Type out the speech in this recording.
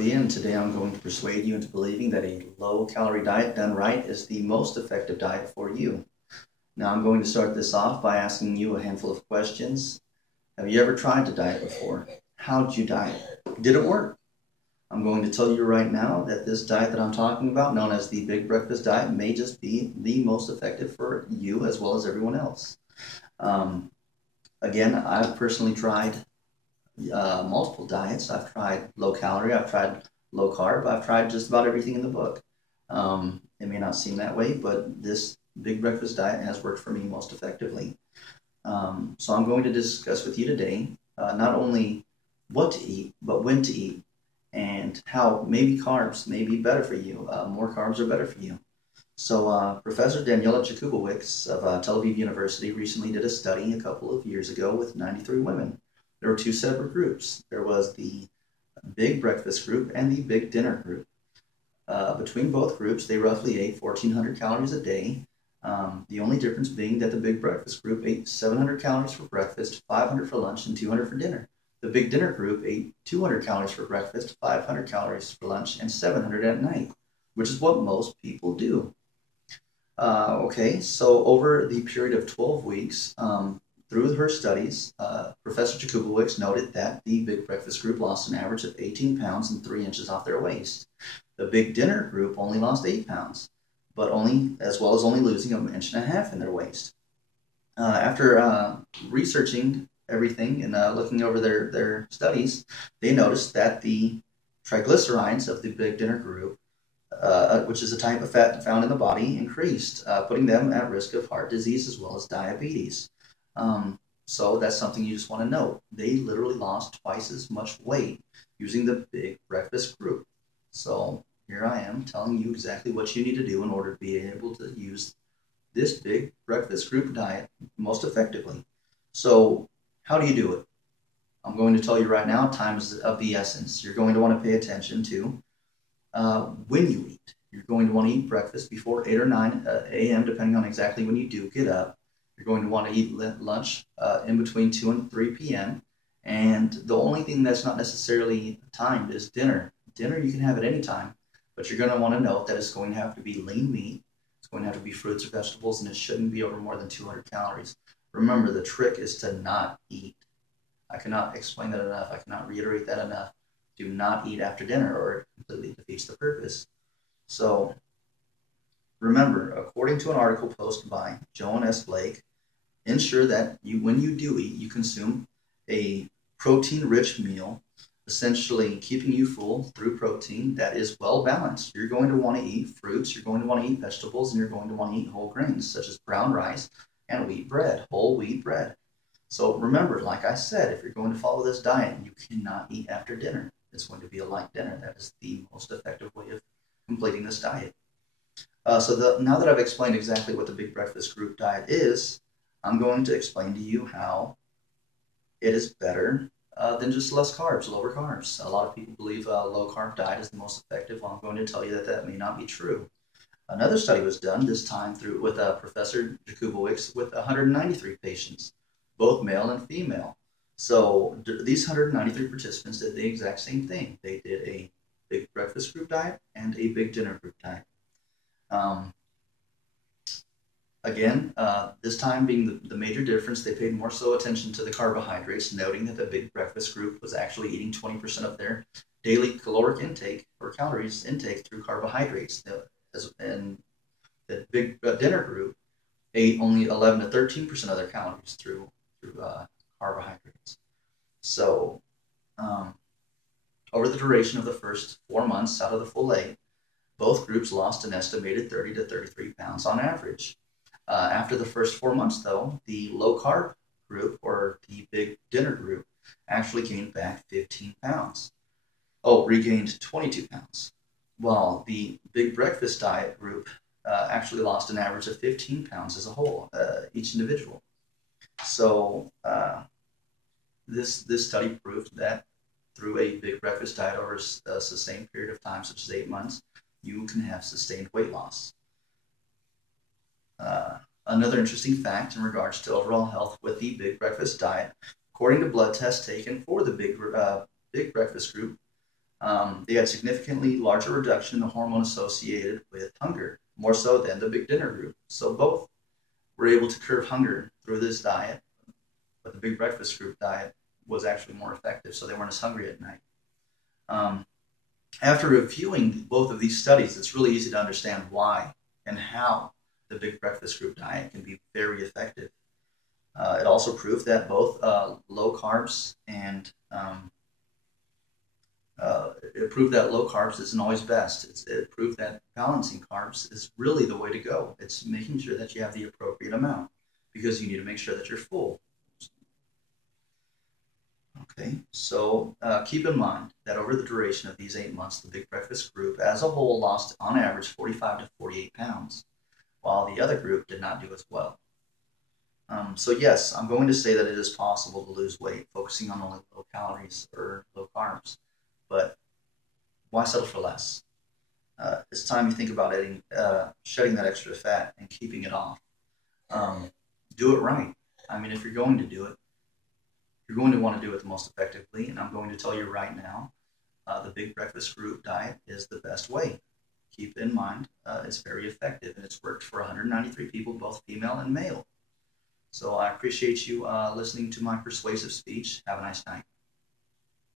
And today I'm going to persuade you into believing that a low-calorie diet done right is the most effective diet for you. Now I'm going to start this off by asking you a handful of questions. Have you ever tried to diet before? How did you diet? Did it work? I'm going to tell you right now that this diet that I'm talking about, known as the Big Breakfast Diet, may just be the most effective for you as well as everyone else. Again, I've personally tried multiple diets. I've tried low calorie, I've tried low carb, I've tried just about everything in the book. It may not seem that way, but this Big Breakfast Diet has worked for me most effectively. So I'm going to discuss with you today not only what to eat, but when to eat, and how maybe carbs may be better for you. More carbs are better for you. So Professor Daniela Jakubowicz of Tel Aviv University recently did a study a couple of years ago with 93 women. There were two separate groups. There was the Big Breakfast group and the Big Dinner group. Between both groups, they roughly ate 1,400 calories a day. The only difference being that the Big Breakfast group ate 700 calories for breakfast, 500 for lunch, and 200 for dinner. The Big Dinner group ate 200 calories for breakfast, 500 calories for lunch, and 700 at night, which is what most people do. Okay, so over the period of 12 weeks, through her studies, Professor Jakubowicz noted that the Big Breakfast group lost an average of 18 pounds and 3 inches off their waist. The Big Dinner group only lost 8 pounds, but as well as only losing 1.5 inches in their waist. After researching everything and looking over their studies, they noticed that the triglycerides of the Big Dinner group, which is a type of fat found in the body, increased, putting them at risk of heart disease as well as diabetes. So that's something you just want to note. They literally lost twice as much weight using the Big Breakfast group. So here I am telling you exactly what you need to do in order to be able to use this Big Breakfast group diet most effectively. So how do you do it? I'm going to tell you right now, time is of the essence. You're going to want to pay attention to when you eat. You're going to want to eat breakfast before 8 or 9 a.m., depending on exactly when you do get up. You're going to want to eat lunch in between 2 and 3 p.m. And the only thing that's not necessarily timed is dinner. Dinner you can have at any time, but you're going to want to note that it's going to have to be lean meat. It's going to have to be fruits or vegetables, and it shouldn't be over more than 200 calories. Remember, the trick is to not eat. I cannot explain that enough. I cannot reiterate that enough. Do not eat after dinner, or it completely defeats the purpose. So remember, according to an article posted by Joan S. Blake, ensure that when you do eat, you consume a protein-rich meal, essentially keeping you full through protein that is well balanced. You're going to want to eat fruits, you're going to want to eat vegetables, and you're going to want to eat whole grains such as brown rice and wheat bread, whole wheat bread. So remember, like I said, if you're going to follow this diet, you cannot eat after dinner. It's going to be a light dinner. That is the most effective way of completing this diet. Now that I've explained exactly what the Big Breakfast group diet is, I'm going to explain to you how it is better than just less carbs, lower carbs. A lot of people believe a low-carb diet is the most effective. Well, I'm going to tell you that that may not be true. Another study was done, this time with Professor Jakubowicz, with 193 patients, both male and female. So these 193 participants did the exact same thing. They did a Big Breakfast group diet and a Big Dinner group diet. Again, this time being the major difference, they paid more so attention to the carbohydrates, noting that the Big Breakfast group was actually eating 20% of their daily caloric intake or calories intake through carbohydrates. And the Big Dinner group ate only 11 to 13% of their calories through carbohydrates. So over the duration of the first 4 months out of the full 8, both groups lost an estimated 30 to 33 pounds on average. After the first 4 months, though, the low-carb group, or the Big Dinner group, actually gained back 15 pounds. Oh, regained 22 pounds. While the Big Breakfast diet group actually lost an average of 15 pounds as a whole, each individual. So this study proved that through a Big Breakfast diet over a sustained period of time, such as 8 months, you can have sustained weight loss. Another interesting fact in regards to overall health with the Big Breakfast diet, according to blood tests taken for the Big Breakfast group, They had significantly larger reduction in the hormone associated with hunger, more so than the big dinner group. So both were able to curb hunger through this diet, but the big breakfast group diet was actually more effective, so they weren't as hungry at night. Um, After reviewing both of these studies, it's really easy to understand why and how the big breakfast group diet can be very effective. It also proved that both low carbs and it proved that low carbs isn't always best. It proved that balancing carbs is really the way to go. It's making sure that you have the appropriate amount because you need to make sure that you're full. Okay, so keep in mind that over the duration of these 8 months, the Big Breakfast group as a whole lost on average 45 to 48 pounds, while the other group did not do as well. So yes, I'm going to say that it is possible to lose weight focusing on only low calories or low carbs, but why settle for less? It's time you think about shedding that extra fat and keeping it off. Do it right. I mean, if you're going to do it, you're going to want to do it the most effectively, and I'm going to tell you right now, the Big Breakfast Group diet is the best way. Keep in mind, it's very effective, and it's worked for 193 people, both female and male. So I appreciate you listening to my persuasive speech. Have a nice night.